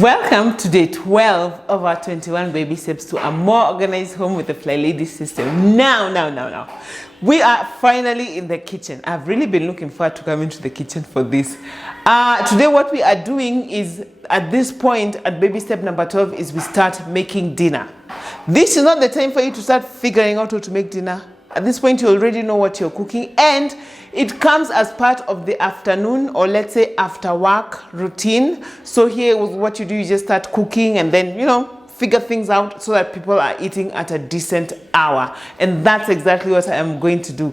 Welcome to day 12 of our 21 baby steps to a more organized home with the Fly Lady system. Now. We are finally in the kitchen. I've really been looking forward to coming to the kitchen for this. Today what we are doing is, at this point, at baby step number 12, is we start making dinner. This is not the time for you to start figuring out how to make dinner. At this point, you already know what you're cooking, and it comes as part of the afternoon, or let's say after work routine. So here was what you do: you just start cooking and then, figure things out so that people are eating at a decent hour. And that's exactly what I am going to do.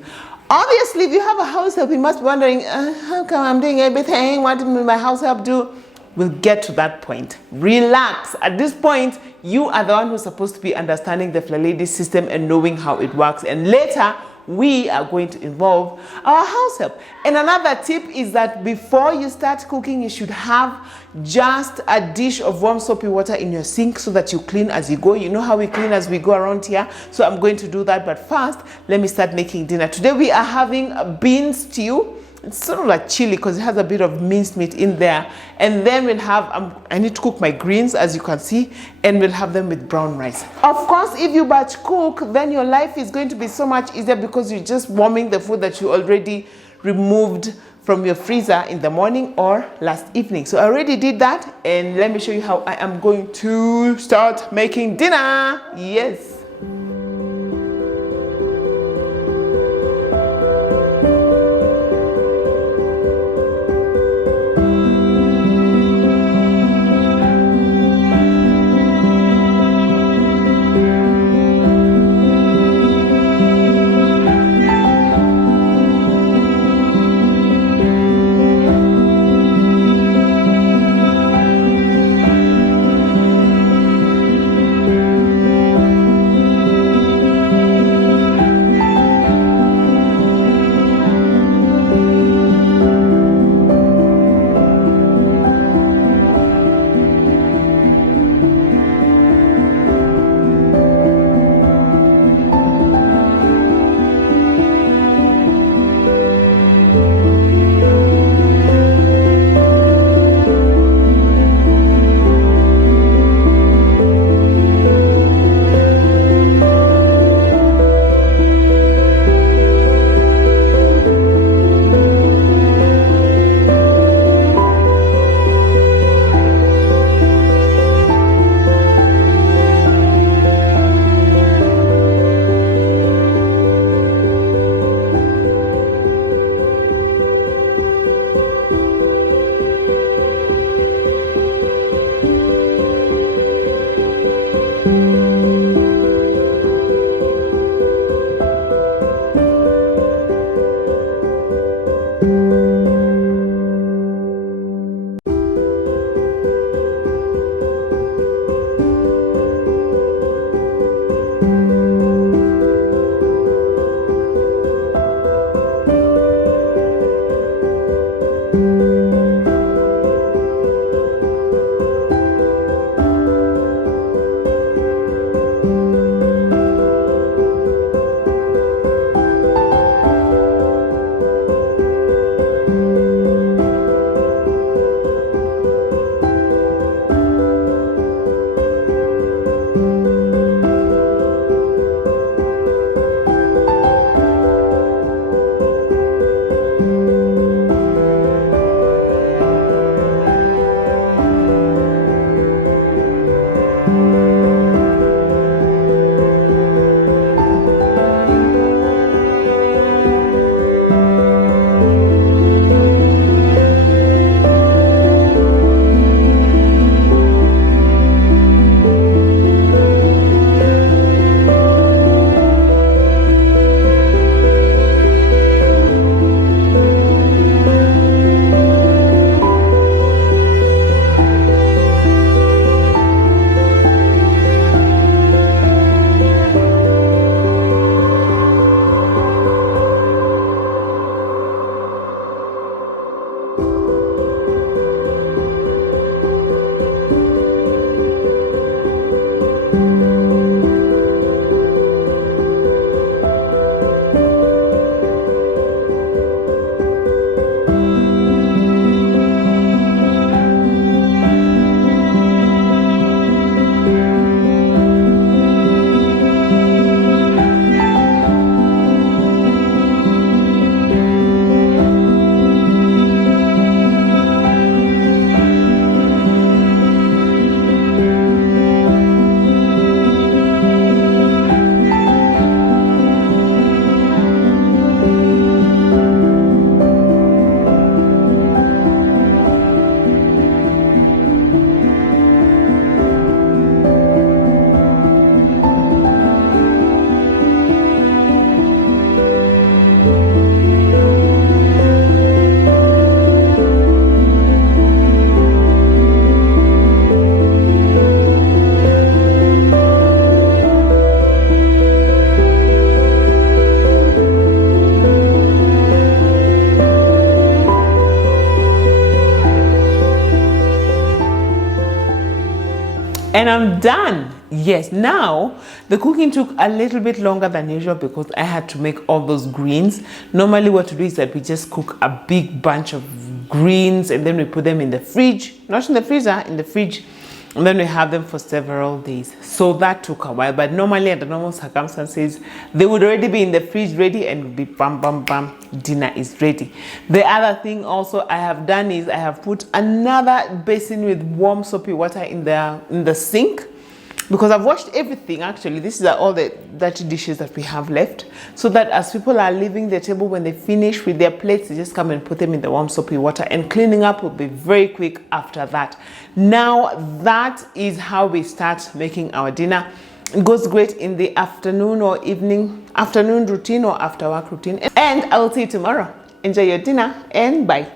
Obviously, if you have a house help, you must be wondering, how come I'm doing everything? What will my house help do? We'll get to that point. Relax. At this point, you are the one who's supposed to be understanding the Fly Lady system and knowing how it works. And later, we are going to involve our house help. And another tip is that before you start cooking, you should have just a dish of warm soapy water in your sink so that you clean as you go. You know how we clean as we go around here. So I'm going to do that. But first, let me start making dinner. Today we are having a bean stew. It's sort of like chili because it has a bit of minced meat in there. And then we'll have, I need to cook my greens, as you can see, and we'll have them with brown rice. Of course, if you batch cook, then your life is going to be so much easier because you're just warming the food that you already removed from your freezer in the morning or last evening. So I already did that, and let me show you how I am going to start making dinner. Yes. And I'm done. Yes, now the cooking took a little bit longer than usual because I had to make all those greens. Normally what we do is that we just cook a big bunch of greens and then we put them in the fridge, not in the freezer, in the fridge, and then we have them for several days. So that took a while, but normally under normal circumstances they would already be in the fridge ready and be bam bam bam, dinner is ready. The other thing also I have done is I have put another basin with warm soapy water in the sink, because I've washed everything. Actually, these are all the dirty dishes that we have left, so that as people are leaving the table, when they finish with their plates, they just come and put them in the warm soapy water, and cleaning up will be very quick after that. Now that is how we start making our dinner. It goes great in the afternoon or evening, afternoon routine or after work routine. And I will see you tomorrow. Enjoy your dinner and bye.